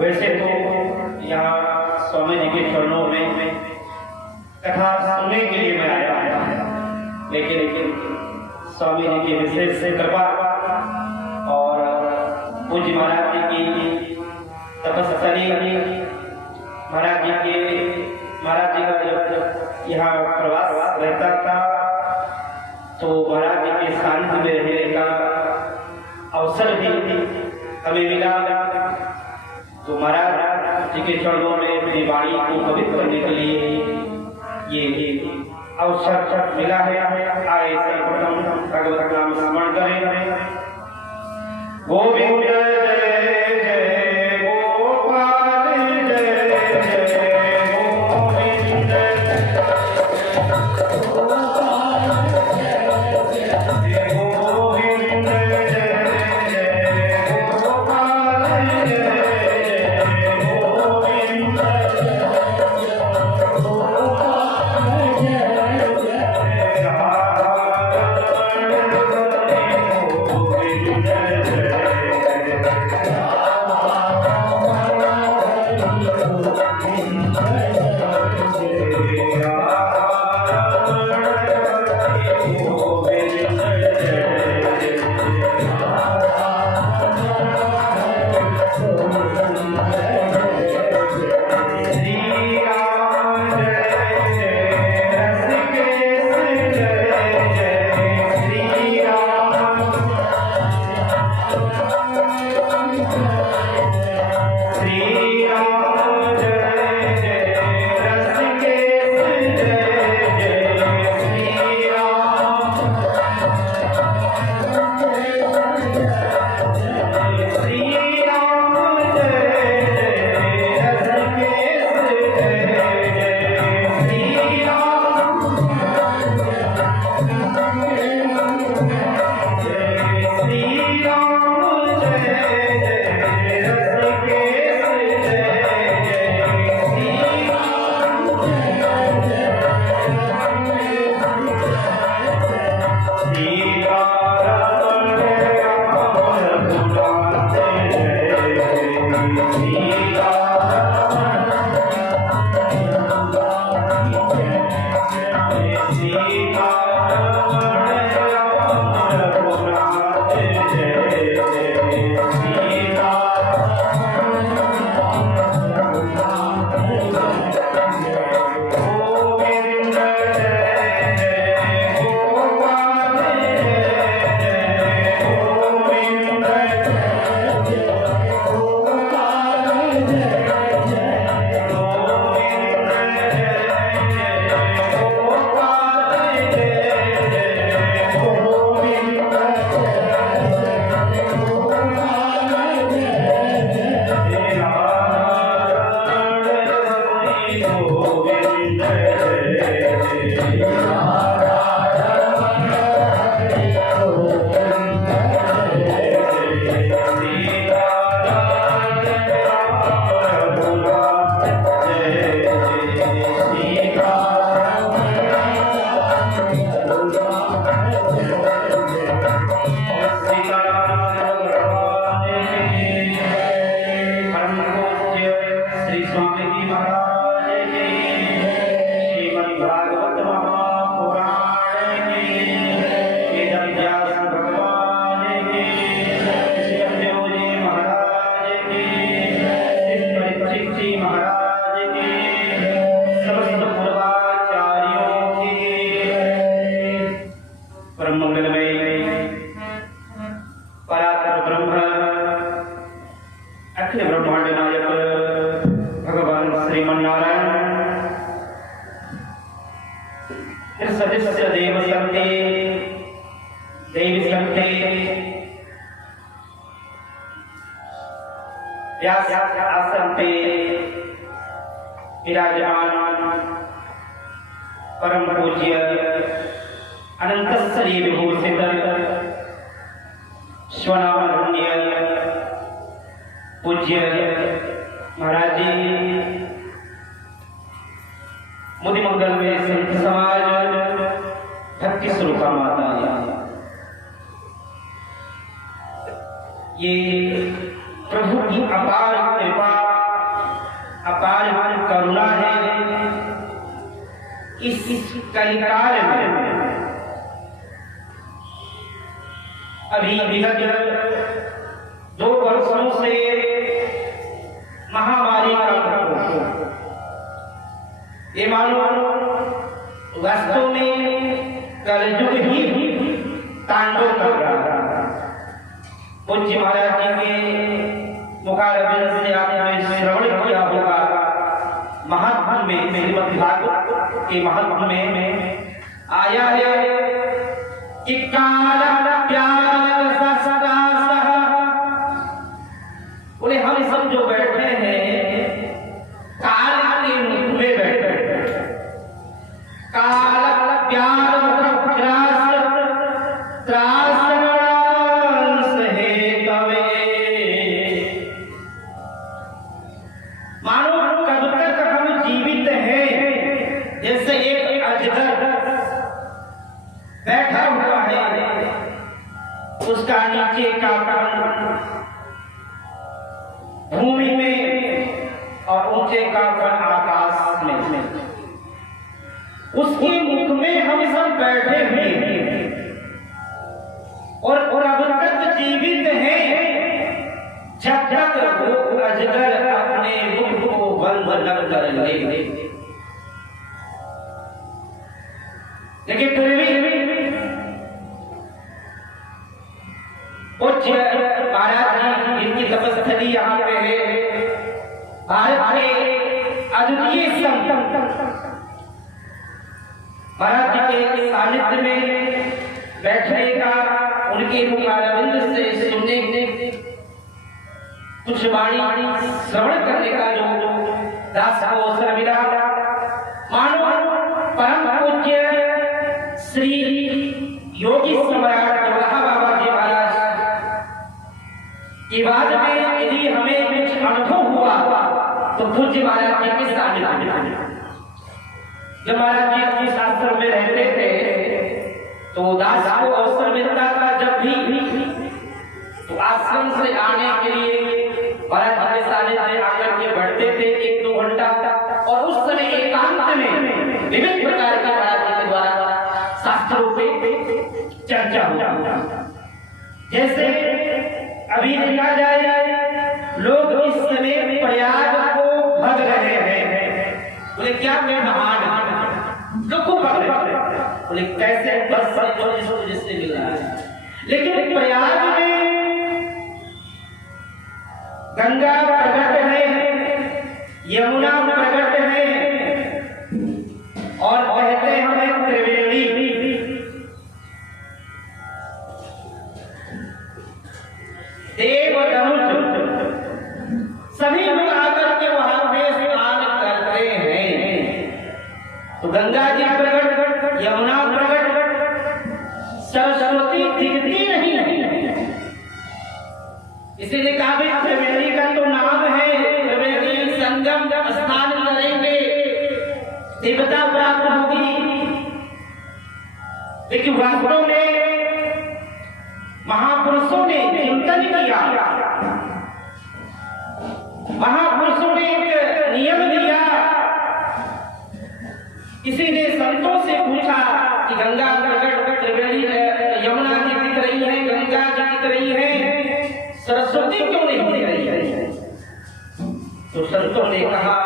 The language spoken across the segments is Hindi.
वैसे तो यहाँ स्वामी जी के चरणों में कथा सुनने के लिए मैं आया, लेकिन स्वामी जी की विशेष कृपा और पूज्य महाराज जी की तपस्या, महाराज जी का जब यहाँ प्रवास रहता था तो महाराज जी के सानिध्य में रहने का अवसर भी हमें मिला। तो महाराज जी के चरणों में अपनी वाणी को पवित्र करने के लिए ये अवसर मिला है। आए सर्वप्रथम भगवत नाम स्मरण करें। गोविंद जय जय गोपाल जय जय गोविंद Oh आद्यात्म ब्रह्म अखिल ब्रह्मांड नायक भगवान श्रीमन्नारायण सदस्य देव शक्ति देवी शक्ति व्यास आसन पे विराजमान परम पूज्य अनंत श्री विभूषित स्वनामधन्य पूज्य महाराज जी मुनि मंगल में संत समाज भक्ति स्वरूपा माता ये प्रभु की अपार कृपा अपार करुणा है। इस कलिकाल में अभी विगत 2 वर्षों से महामारी का प्रकोप ये मानो वास्तव में कलयुग ही तांडव कर रहा है। पूज्य महाराज जी के मुखारबिंद से आपने श्रवण किया होगा महात्म में श्रीमद् भागवत के महात्म में आया है कि काल प्यार सदा बोले हम सब जो बैठे हैं काल के मुख में बैठे काल प्यार बैठा हुआ है उसका नीचे का प्राण भूमि में और ऊंचे का प्राण आकाश में उसके मुख में हम सब बैठे हुए हैं और अब तक जीवित हैं जब तक वो अजगर अपने मुख को बंद न कर ले। लेकिन फिर भी पूज्य महाराज जी जिनकी तपस्थली यहाँ पे है भारत के अद्वितीय संत महाराज जी के सानिध्य में बैठने का उनके मुखारविंद से सुनने कुछ वाणी श्रवण करने का जो दास को अवसर मिला मानो परम पूज्य श्री योगी सम्राट बाबा जी महाराज की बात में यदि हमें कुछ अनुभव हुआ तो पूज्य महाराज जी के सामने जब महाराज जी अपने शास्त्र में रहते थे तो दास को अवसर मिलता था जब भी तो आश्रम से आने के लिए महाराज जी के सानिध्य आकर के बैठते थे 1-2 घंटा और उस समय एकांत में विभिन्न प्रकार के महाराज जी के द्वारा शास्त्रों पे चर्चा हो। जैसे अभी देखा जाए लोग इस समय प्रयाग को भग रहे हैं बोले क्या मैं महान लोग को भग रहे हैं बोले कैसे बस जिससे मिल रहा है। लेकिन प्रयाग में गंगा प्रकट है यमुना प्रकट है और कहते हमें त्रिवेणी देव धनुष सभी लोग आकर के वहां पे स्नान करते हैं। तो गंगा जी प्रकट यमुना प्रकट सरस्वती दिखती नहीं इसीलिए कहा भी त्रिवेणी का तो नाम है त्रिवेणी संगम स्नान करेंगे देवता प्राप्त होगी। लेकिन वास्तव में महापुरुषों ने चिंतन किया महापुरुषों ने एक नियम दिया। किसी ने संतों से पूछा कि गंगा प्रकट त्रिवेणी यमुना जी दिख रही है गंगा जी दिख रही है सरस्वती क्यों नहीं दिख रही है। तो संतों ने कहा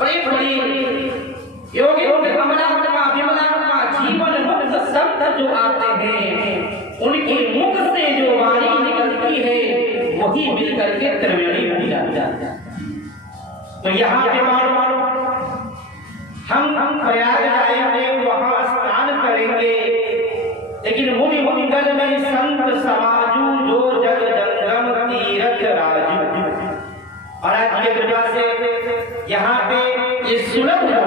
बड़ी बड़ी योगी जीवन मुक्त संत जो आते हैं उनके मुख से जो वाणी निकलती बनती है वही मिलकर के त्रिवेणी बन जाता है। तो यहाँ पे मानो हम प्रयाग आएंगे, वहां स्नान करेंगे, लेकिन मुनि मुनिगण में संत समाजू जो जग जंगम तीरथ राजू। और आज की कृपा से यहाँ पे ये सुलभ है।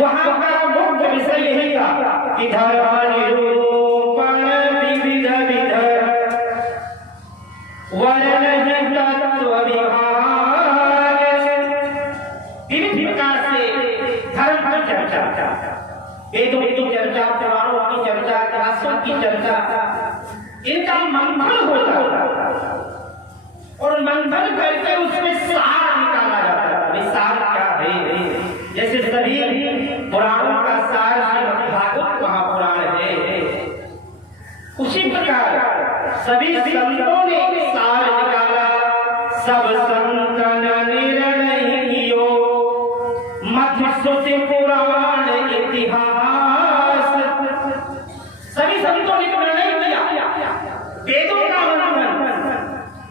वहां का मुख्य विषय यही था कि धर्म निरूपण विविध विध वर्णन तत्व विभाग। विविध प्रकार से धर्म की चर्चा, वेदों की चर्चा, पुराणों की चर्चा, शास्त्रों की चर्चा, इनका मंथन होता और मंथन करके उसमें सार निकाला जाता है। सार क्या है? जैसे सभी पुराणों का सार भागवत महापुराण है, उसी प्रकार सभी संतों ने सार निकाला। सब संतन निर्णय कियो मध्य श्रुति पुराण इतिहास। सभी संतों ने निर्णय किया, वेदों का मंथन,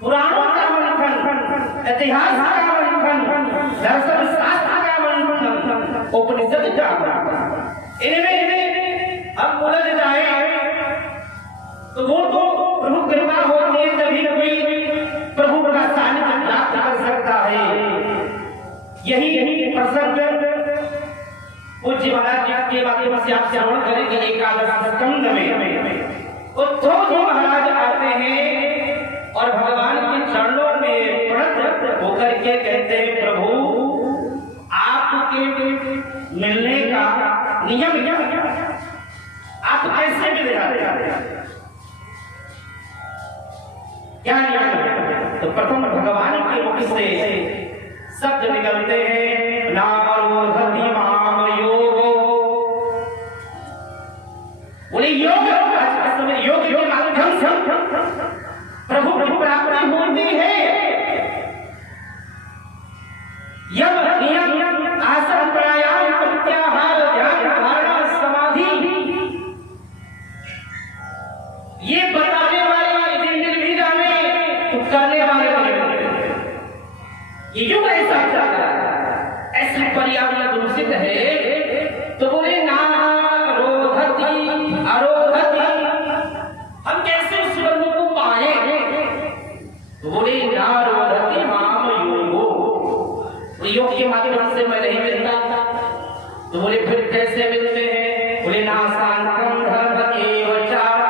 पुराणों का मंथन, इतिहास का मंथन, दर्शन शास्त्र का मंथन, उपनिषद का मंथन। इनमें हम उलझ जाए तो वो तो प्रभु कृपा होती है, तभी कोई प्रभु का सानिध्य प्राप्त कर सकता है। यही प्रसंग पूज्य महाराज जी के माध्यम से आप श्रवण करेंगे। एकादश स्कंद में उद्धव जी महाराज आते हैं और भगवान के चरणों में प्रणत होकर के कहते हैं, प्रभु आपके मिलने का नियम क्या? आप कैसे मिले जाते हैं? क्या नियम है? तो प्रथम भगवान के मुख से शब्द निकलते हैं, नारोधति माम योगो। बोले योग योग माध्यम से प्रभु की प्राप्ति होती है। यम नियम आसन प्राणायाम प्रत्याहार ध्यान धारणा समाधि ये बताने वाले करने वाले ये युग ऐसा चल रहा है, ऐसा पर्यावरण दूषित है। तो बोले नारोधति अरोधति, हम कैसे उस वर्ण को पाए? तो बोले नारोधति माम योगो। योग के माध्यम से मैं नहीं मिलता। तो बोले फिर कैसे मिलते हैं? बोले नासांतरम धर्म एव चार।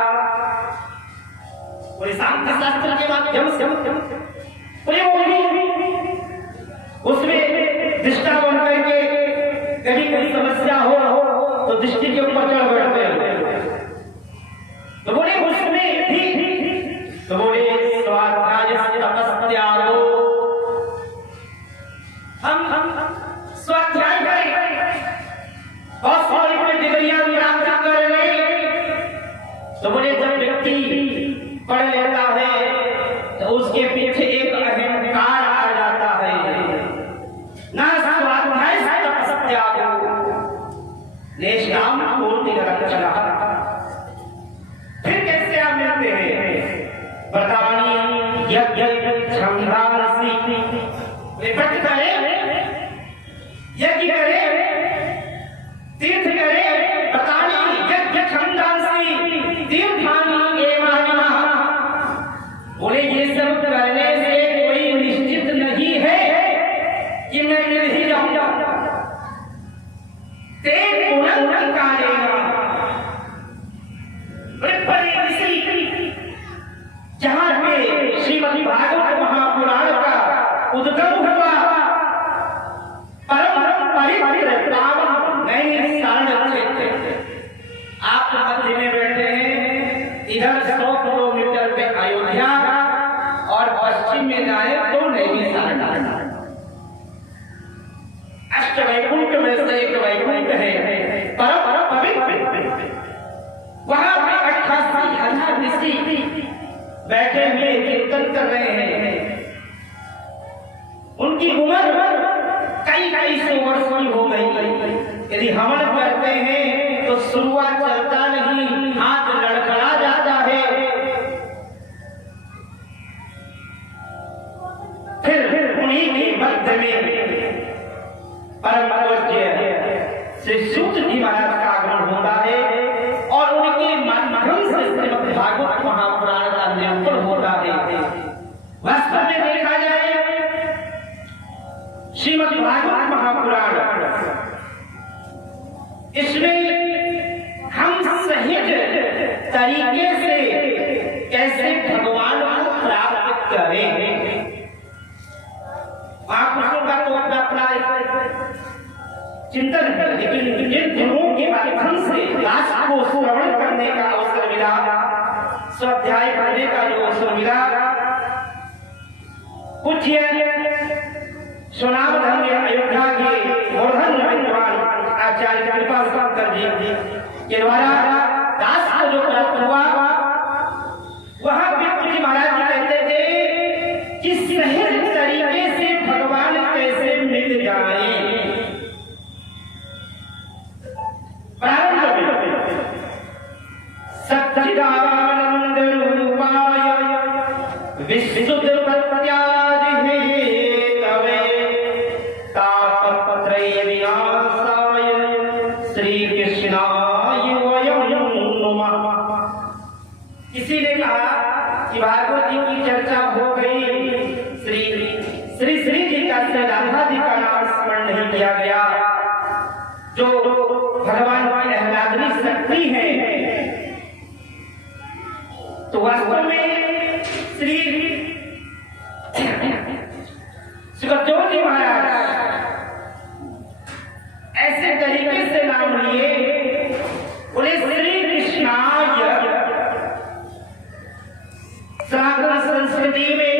बोले शांति शास्त्र के माध्यम से उसमें दृष्टा बन करके कभी कोई समस्या हो तो दृष्टि के ऊपर चढ़ बैठते हैं। तो बोले उसमें भी तो बोले स्वाध्याय तपस्या हम स्वाध्याय करें और सारी डिग्रियां प्राप्त कर लें। तो बोले जब व्यक्ति पढ़ लेता है तो उसके पीछे एक अहंकार आ जाता है, ना स्वाध्याय तपस्या निष्काम पूर्ति रक्षण। फिर कैसे आप मिलते हैं? व्रतानी यज्ञ छंदांसी, व्रत करे, यज्ञ करे, तीर्थ करे, व्रतानी यज्ञ छंदांसी तीर्थानी एवानि। बोले ये सब करने से कोई निश्चित नहीं है कि मैं मिल ही जाऊंगा। ते पुनः कालेगा जहां पे श्रीमद् भागवत महापुराण का उद्गम हुआ, परम पवित्र पावन नैमिषारण्य क्षेत्र। आप मध्य में बैठे हैं, इधर 100 किलोमीटर पे अयोध्या और पश्चिम में जाए तो नैमिषारण्य। अष्टवैकुंठ में से एक वैकुंठ है, परम पवित्र। वहां पे 88,000 ऋषि बैठे हुए कीर्तन कर रहे हैं। उनकी उम्र कई सौ वर्ष की हो गई। यदि हवन करते हैं तो शुरुआत चलता नहीं, हाथ लड़खड़ा जाता है। मध्य में परम पूज्य श्री सूत जी महाराज का आगमन होता है और उनके माध्यम से श्रीमद् भागवत महापुराण का निरूपण होता है। वास्तव में देखा जाए श्रीमद् भागवत महापुराण, इसमें हम सहज तरीके से कैसे भगवान को प्राप्त करें, महापुरुषों का तो अपना चिंतन है, लेकिन जिन गुरुओं के माध्यम से दास को श्रवण करने का अवसर मिला, स्वाध्याय पढ़ने का जो अवसर मिला, पूज्य सोनाम धन्य अयोध्या के गोवर्धन विद्वान आचार्य कृपा शंकर जी के द्वारा दास को जो प्राप्त हुआ, वहां विप्र जी महाराज जी कहते थे कि सहज तरीके से भगवान कैसे मिल जाए। प्रारंभ में सच्चिदानंद रूपाय विशुद्ध प्रत्यादिहे तवे तापत्रय विनाशाय श्री कृष्णाय वयं नमः। किसी ने कहा कि भागवत जी की चर्चा हो गई, श्री जी का, श्री राधा जी का नाम स्मरण नहीं किया गया, जो भगवान की आह्लादनी शक्ति है। तो वास्तव में श्री सुखदेव जी महाराज ऐसे तरीके से नाम लिए, उन्हें श्री कृष्णाय, सनातन संस्कृति में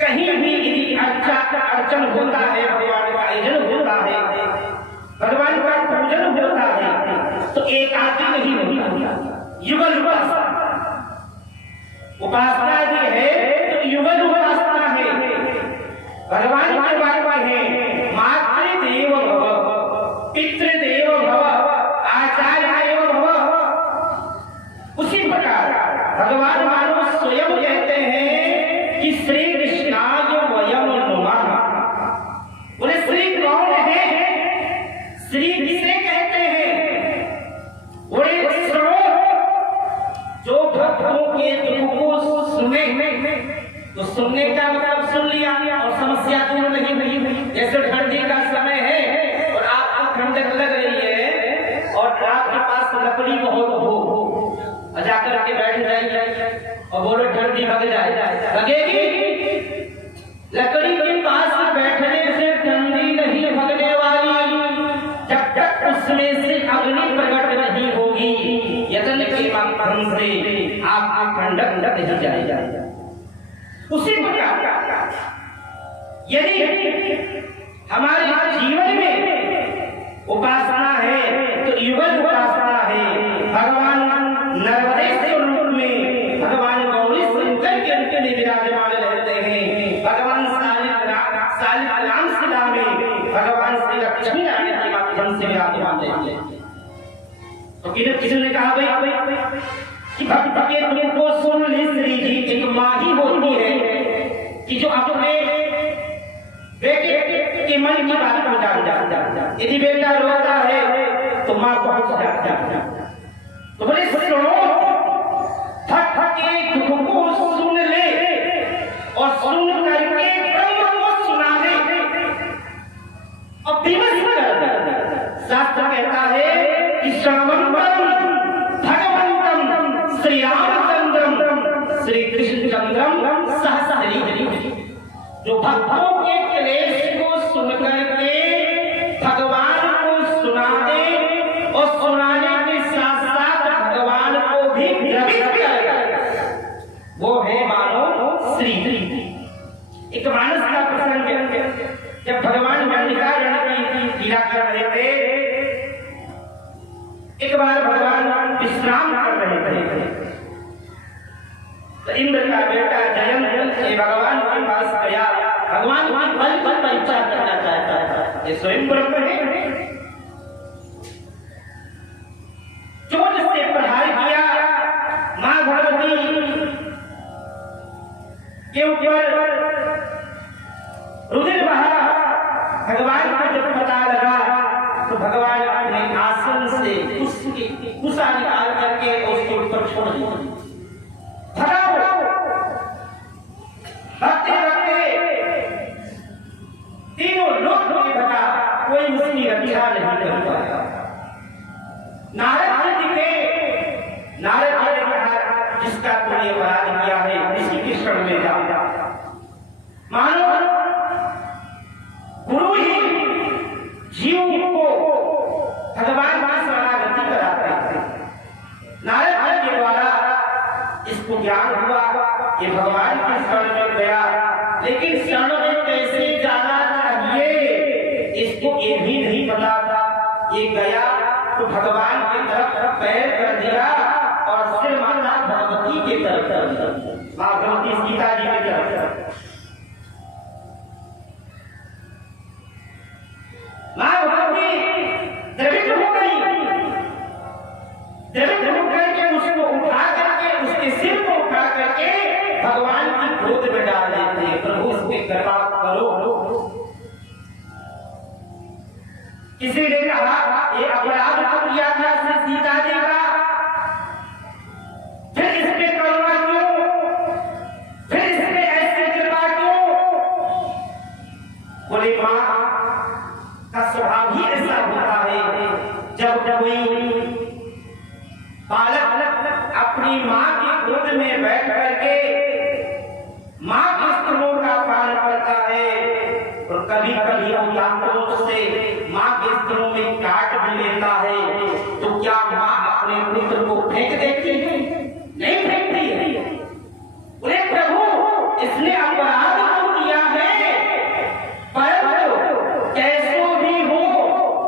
कहीं भी अर्चन होता है, भगवान का यजन होता है, भगवान का पूजन होता है, तो एक आदि नहीं होता, युगल उपासना भी है तो युगल उपासना है। भगवान की बात है मातृदेव भव, पितृदेव भव, आचार्य भव। उसी प्रकार भगवान मानो स्वयं कहते हैं कि श्री कृष्णाय वयं नमः। बोले श्री कौन है, श्री किसे कहते हैं? बोले जो भक्तों के दुख को सुने, तो सुनने का मतलब सुन लिया और समस्या दूर नहीं हुई। जैसे ठंडी का समय है और आपको ठंडक लग रही है और आपके पास लकड़ी बहुत हो, जाकर के बैठ जाइए और बोलो ठंडी भग जाए, लगेगी? लकड़ी के पास बैठने से ठंडी नहीं भगने वाली, जब तक उसमें से अग्नि प्रकट नहीं होगी, यतन के माध्यम से आप ठंडक नहीं जाए। उसी प्रकार यदि हमारे जीवन में उपासना है तो युगल उपासना है। भगवान नर्मदेश्वर रूप में भगवान गौरी शंकर के अंक में विराजमान रहते हैं। भगवान सालिग्राम शिला में भगवान श्री लक्ष्मी नारायण के माध्यम से विराजमान रहते हैं। तो किसी ने कहा भाई कि भक्त के तुमको सुन ली श्री जी, एक माँ ही होती है कि जो अपने बेटे के मन की बात को जान। यदि बेटा रोता है तो माँ पहुंच जाती। तो बोले सुनो, थक के दुख को सुन ले और सुन करके ब्रह्म को सुना दे और विवश कर दे। शास्त्र कहता है कि श्रवणम भगवंतम श्री रामचंद्रम श्री कृष्ण चंद्रम सहस्री। जो भक्तों के क्लेश को सुन करके भगवान को सुना दे और सुनाने के साथ साथ भगवान को भी द्रवित करे, वो है मानो श्री। एक मानस का प्रसंग है, जब भगवान मल्लिकार्जुन की लीला कर रहे थे, एक बार भगवान विश्राम कर रहे थे, तो इंद्र का बेटा जयंत भगवान के पास गया। भगवान की बल पर परीक्षा करना चाहता था, ये स्वयं ब्रह्म है। जोर से प्रहार किया, मां भगवती के ऊपर रुधिर बहा। भगवान को जब पता लगा तो भगवान अपने आसन से उसकी कुसा निकाल करके उसके ऊपर छोड़ दिया। भगते भगते तीनों लोक में भगा, कोई उसकी रक्षा नहीं कर पाया। नारद जी ने कहा जिसका तूने अपराध किया है इसी के शरण में जा। मानो गुरु ही जीव को भगवान की शरणागति कराते हैं। नारद जी के द्वारा इसको ज्ञान हुआ कि भगवान की शरण में गया, लेकिन शरण में कैसे जाना चाहिए इसको ये भी नहीं पता था। ये गया तो भगवान की तरफ पैर कर दिया और सिर माता भगवती की तरफ, मां भगवती सीता जी की तरफ। मां भगवती द्रवित हो गई, द्रवित होकर के उसको उठा करके उसके सिर को उठा करके भगवान की गोद में डाल देते हैं। प्रभु इसकी कृपा करो। किसी ने कहा ये अपराध किया था सीता जी का, फिर इसमें करुणा क्यों, फिर इसमें ऐसी कृपा क्यों? बोले मां का स्वभाव ही ऐसा होता है, जब कोई बालक अपनी मां की गोद में बैठ करके मां के स्तनों का पान करता है और कभी कभी आक्रोश से मां के स्तनों में काट भी लेता है, तो क्या मां अपने पुत्र को फेंक देती है? नहीं फेंकती है। बोले प्रभु इसने अपराध तो किया है, परंतु कैसो भी हो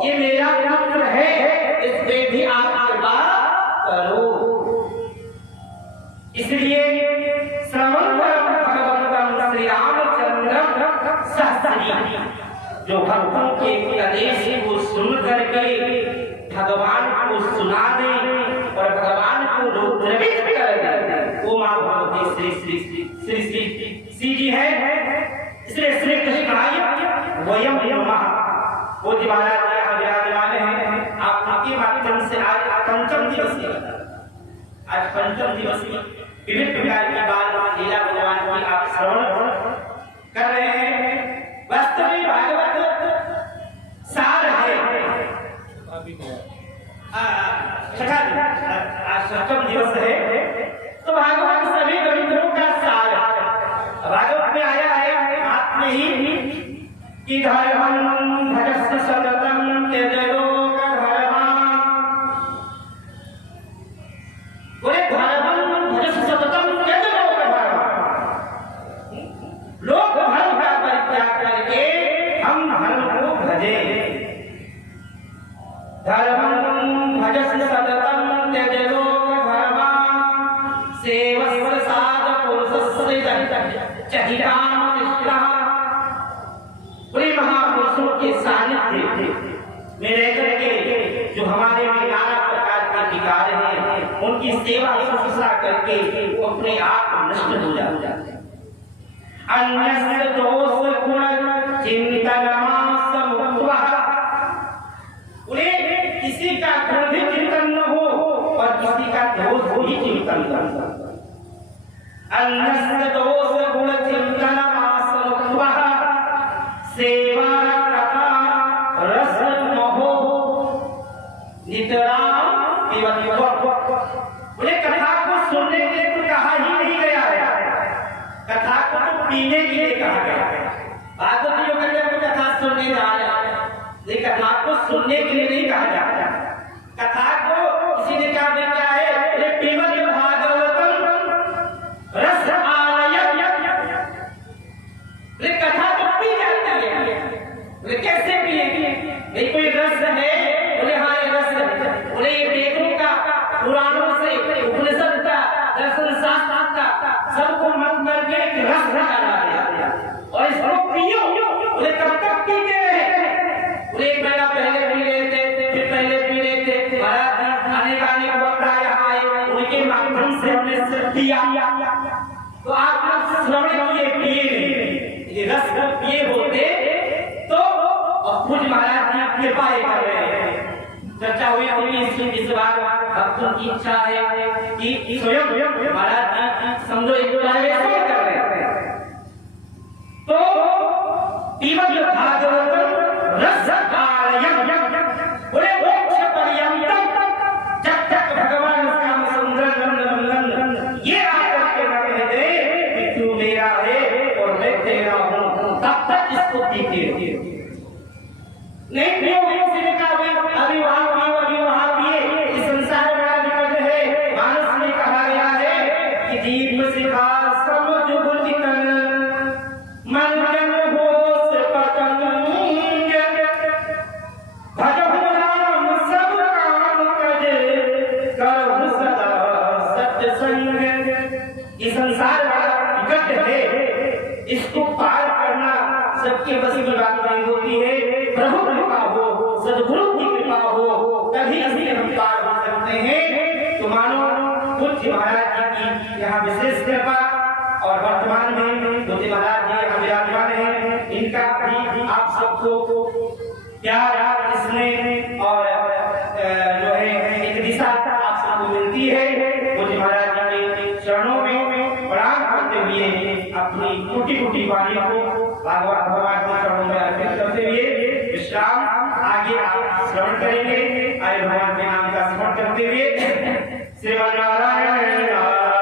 ये मेरा पुत्र है, इसमें भी आप कृपा करो। इसलिए श्रवण भगवंतम श्री रामचंद्रम सहस्री, जो भक्तों के आदेश को सुन करके भगवान को सुना दे और भगवान को द्रवित कर दे, वो मां भगवती श्री श्री श्री श्री जी है। इसलिए श्री कृष्ण वयम नमः, वो दिवाला विराजमान है। आप आपके माध्यम से आज पंचम दिवसीय, आज पंचम दिवसीय विभिन्न प्रकार की बात लीला भगवान की आप श्रवण कर रहे हैं। वास्तविक भागवत सार है। आज सप्तम दिवस है, तो भागवत सभी ग्रंथों का सार है। भागवत में आया है हाथ में ही कि धर्मं भजस्य सततं त्यज लोक धर्मं। बोले धर्मं भजस्य सततं त्यज लोक धर्मं, लोक धर्म का परित्याग करके हम धर्म को भजे। धर्मं भजस्य सततं त्यज लोक धर्मं, सेवस्य साध पुरुषस्य चहिताम निष्ठा। बड़े महापुरुषों के सानिध्य में रह करके जो हमारे में नाना प्रकार के विकार हैं, उनकी सेवा शुश्रूषा करके वो अपने आप नष्ट हो जाते हैं। अन्यस्य दोष गुण चिंतनमासमुक्त्वा, उन्हें किसी का गुण भी चिंतन न हो और किसी का दोष भी चिंतन न हो। अन्यस्य दोष गुण चिंतनमासमुक्त्वा सेवा कथा रस मोहो नितराम पिबत्व। बोले कथा को सुनने के लिए तो कहा ही नहीं गया है, कथा को तो पीने के लिए कहा गया है। भागवत जो कहते हैं कथा सुनने जा रहे हैं, लेकिन कथा को सुनने के लिए नहीं कहा जाता। कथा को किसी ने क्या क्या है, ये पिबत भागवतम रस आलयम। बोले कथा तो पी जाती है, बोले कैसे पिएंगे? नहीं कोई रस है? बोले हाँ ये रस है। बोले ये वेदों का, पुराणों से, उपनिषद का, दर्शन शास्त्र का सबको मन करके एक रस डाला गया और इसको पियो। बोले कब तक पीते रहे? बोले एक महीना पहले पी लेते, फिर पहले पी लेते, आने को बकरा यहाँ आए, उनके माध्यम से हमने पिया। तो आप श्रवण किए, पिए रस पिए होते कृपा कर रहे हैं। चर्चा हुई थी इस बार भक्तों की इच्छा है कि स्वयं महाराज समझो एक कर रहे हैं तो श्रीमद् भागवतम रसकालयम बोले मोक्ष पर्यंतम जब तक भगवान श्याम सुंदर नंदन ये आकर के न कह दे कि तू मेरा है और मैं तेरा हूं तब तक इसको जीते नहीं अभिवाह किए इस संसार में आदिपद है। मानस में कहा गया है कि दीप शिखा समझ बुद्धि तन मन जन होश पतंग भजहु राम सब काम कज करहु सदा सत्संग। इस संसार बड़ा विकट है, इसको पार करना सबके बस की बात नहीं होती है। प्रभु कृपा हो, सद्गुरु की कृपा हो, तभी इससे हम पार हो सकते हैं। तो मानो पूज्य महाराज जी की यहाँ विशेष कृपा और वर्तमान में पूज्य महाराज जी यहाँ विराजमान हैं, इनका भी आप सबको प्यार इसमें और जो है एक दिशा आप सबको मिलती है। पूज्य महाराज जी के चरणों में प्रणाम करते हुए अपनी टूटी वाणी को भागवत भगवान के चरणों में अर्पित करते हुए विश्राम आगे आप श्रवण करेंगे। आए भगवान के नाम का स्मरण करते हुए श्रीमन नारायण नारायण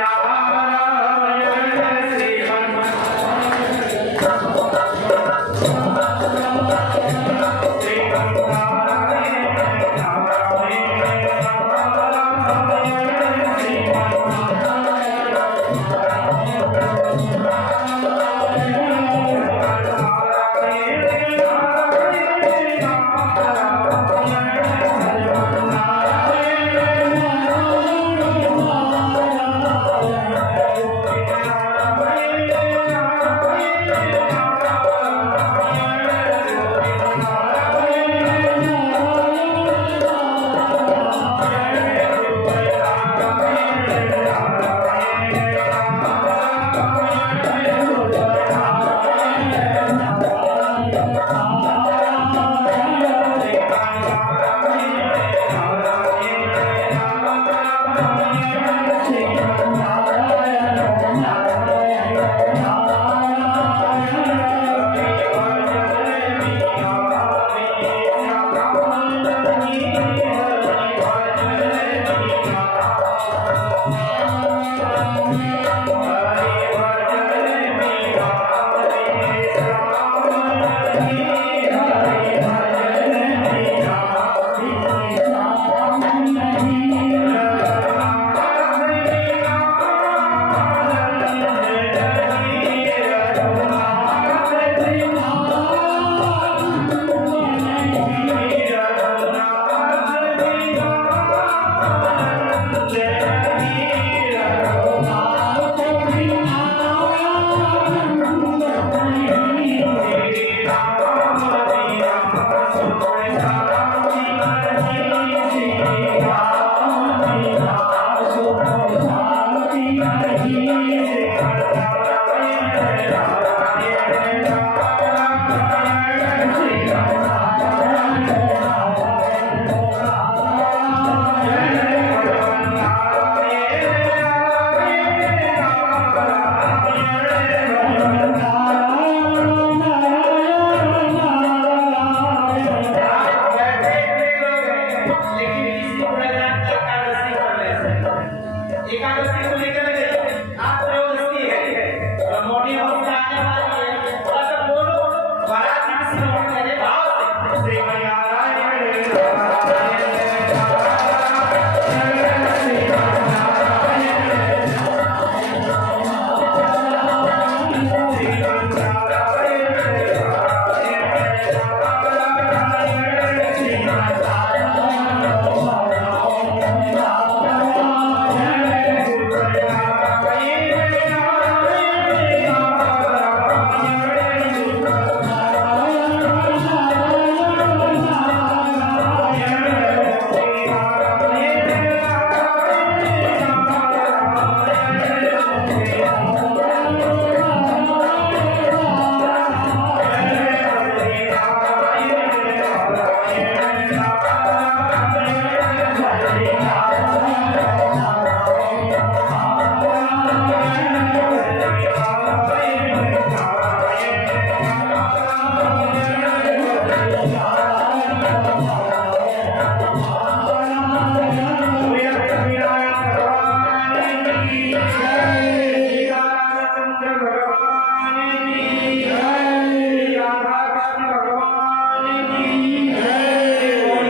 नारायण श्रीमन